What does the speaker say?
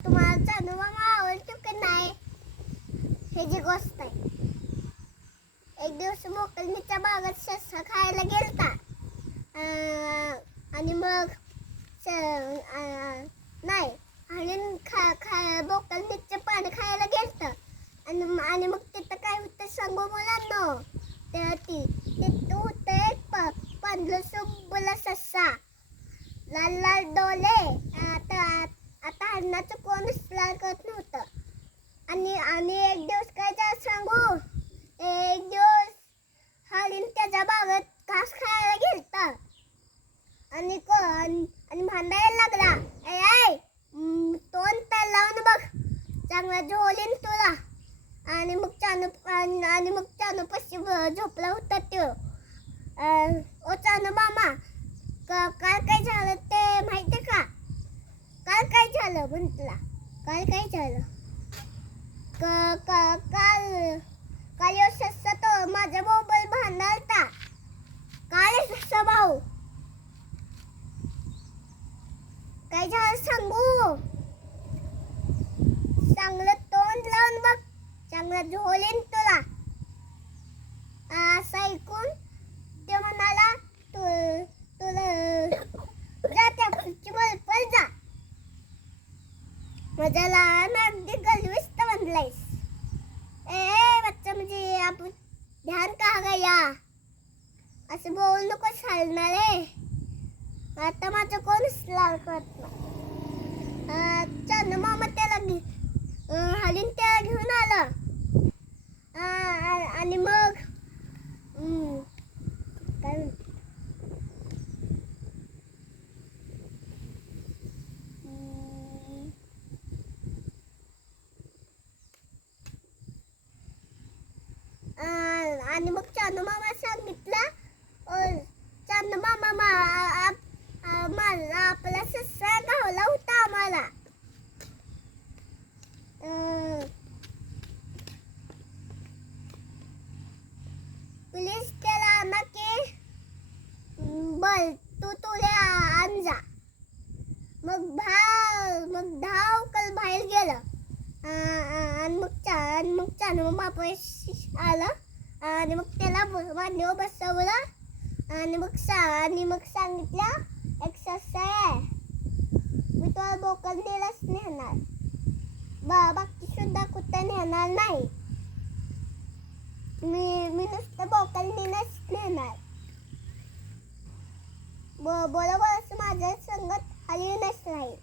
तुम्हाला चांदू मामा आवडतो की नाही हे जी गोष्ट आहे. एक दिवस मोकलमीच्या बागेत ससा खायला गेलता आणि मग नाही आणि मोकलमीचे पाणी खायला गेलता आणि मग तिथं काय होतं सांगू मुलांनो. तिथं होतं एक पांढरं शुभ्र ससा, लाल लाल डोले. आता हरणाचं कोणच लाल करत नव्हतं. आणि एक दिवस काय झालं सांगू. एक दिवस हरीण त्याच्या बागेत घास खायला गेलता आणि भांडायला लागला. ऐ तोंड तर लावून बघ, चांगला झोलीन तुला. आणि मग चानू पशी झोपला होता तो. ओ चानू मामा, काल काय झालं ते माहिती का? काल काय झालं म्हटला. काल काय झालं? काल यो ससा तो माझा मोबाईल भांडालता. काल ससा भाऊ काय झालं सांगू. चांगलं तोंड लावून बघ, चांगलं झोलेन तुला. असं ऐकून ते म्हणाला, तुला जा त्या खुर्ची पळ जा. माझ्या लहान अगदी गलविस्त म्हणलायस. बच्चा म्हणजे आपण ध्यान का गया असं बोलू नको चालणार आहे. आता माझं कोणच लाल करत नाही. चांदू मामा त्याला हरीण त्याला घेऊन आलं आणि मग काय म्हणते आणि मग चांदू मामा सांगितलं, चांदू मामा आपला ससा गावला होता आम्हाला. प्लीज त्याला आणा की बल तू तुला आण जा. मग धाव कल बाहेर गेलं आणि मग चानू मामा आला आणि मग त्याला मांडीवर बसवलं आणि मग सांगितलं, एक ससा आहे, मी तुला बोकंडीलाच नेणार, बाकी सुद्धा कुठं नेणार नाही. मी नुसतं बोकंडीलाच नेणार. बरोबर माझ्या संगत हरीणच राहील.